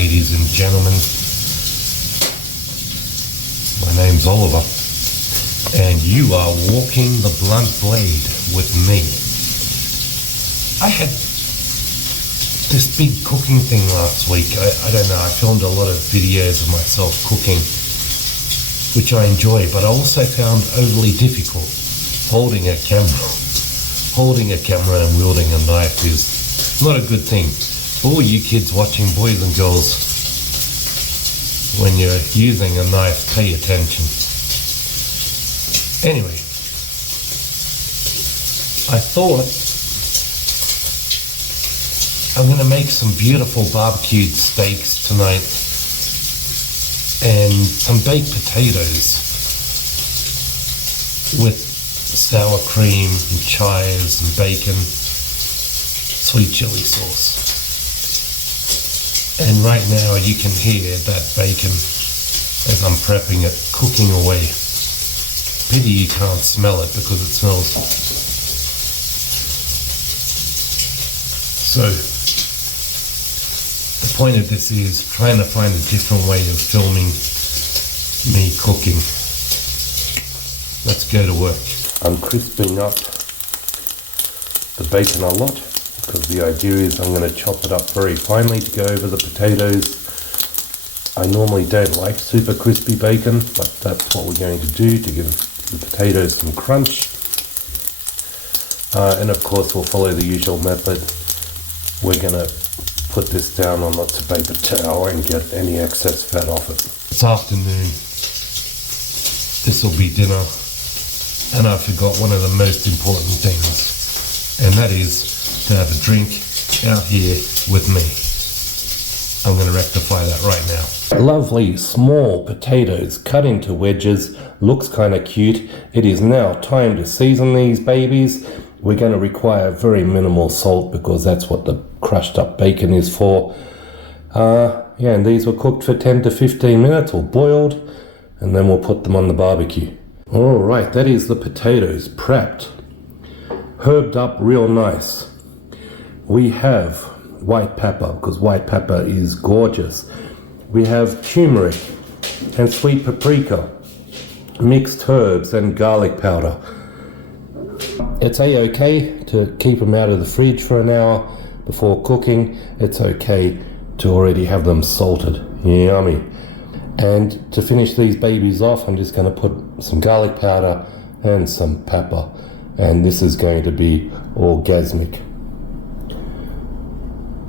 ladies and gentlemen. My name's Oliver, and you are walking the blunt blade with me. I had this big cooking thing last week. I don't know, I filmed a lot of videos of myself cooking, which I enjoy, but I also found overly difficult. Holding a camera and wielding a knife is not a good thing. For all you kids watching, boys and girls, when you're using a knife, pay attention. Anyway, I thought I'm going to make some beautiful barbecued steaks tonight and some baked potatoes with sour cream and chives and bacon, sweet chili sauce. And right now you can hear that bacon as I'm prepping it, cooking away. Pity you can't smell it because it smells. So, the point of this is trying to find a different way of filming me cooking. Let's go to work. I'm crisping up the bacon a lot, because the idea is I'm going to chop it up very finely to go over the potatoes. I normally don't like super crispy bacon, but that's what we're going to do to give the potatoes some crunch. And of course we'll follow the usual method. We're going to put this down on lots of paper towel and get any excess fat off it. It's afternoon. This will be dinner. And I forgot one of the most important things, and that is to have a drink out here with me. I'm going to rectify that right now. Lovely small potatoes cut into wedges, looks kind of cute. It is now time to season these babies. We're going to require very minimal salt because that's what the crushed up bacon is for. And these were cooked for 10 to 15 minutes or boiled, and then we'll put them on the barbecue. Alright, that is the potatoes prepped, herbed up real nice. We have white pepper, because white pepper is gorgeous. We have turmeric and sweet paprika, mixed herbs and garlic powder. It's a-okay to keep them out of the fridge for an hour before cooking. It's okay to already have them salted. Yummy. And to finish these babies off, I'm just going to put some garlic powder and some pepper. And this is going to be orgasmic.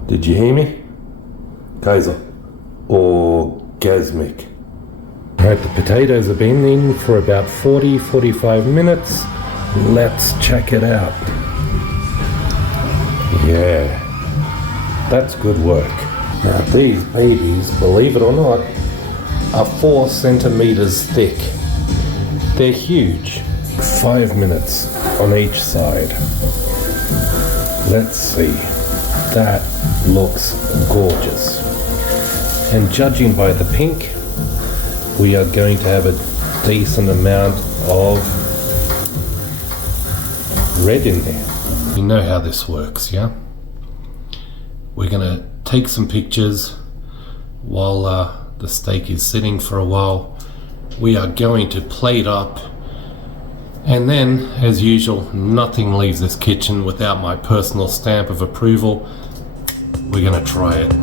Did you hear me? Guys, orgasmic. Right, the potatoes have been in for about 40-45 minutes. Let's check it out. Yeah, that's good work. Now these babies, believe it or not, are 4 centimeters thick. They're huge. 5 minutes on each side. Let's see. That looks gorgeous. And judging by the pink, we are going to have a decent amount of red in there. You know how this works, yeah? We're gonna take some pictures while the steak is sitting for a while. We are going to plate up, and then, as usual, nothing leaves this kitchen without my personal stamp of approval. We're gonna try it.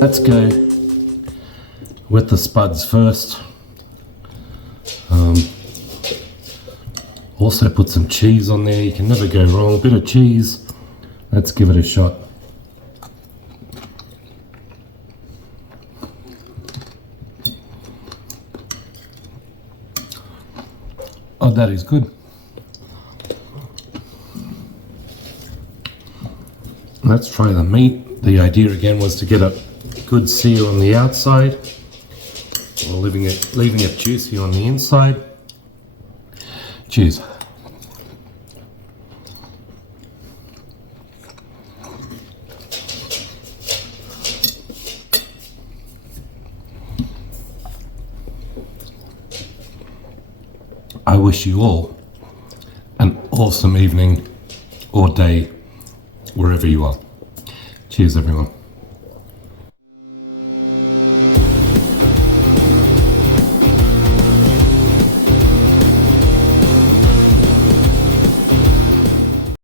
Let's go with the spuds first. Also put some cheese on there. You can never go wrong. A bit of cheese. Let's give it a shot. Oh, that is good. Let's try the meat. The idea again was to get a good sear on the outside, while leaving it juicy on the inside. Cheers. I wish you all an awesome evening or day, wherever you are. Cheers, everyone.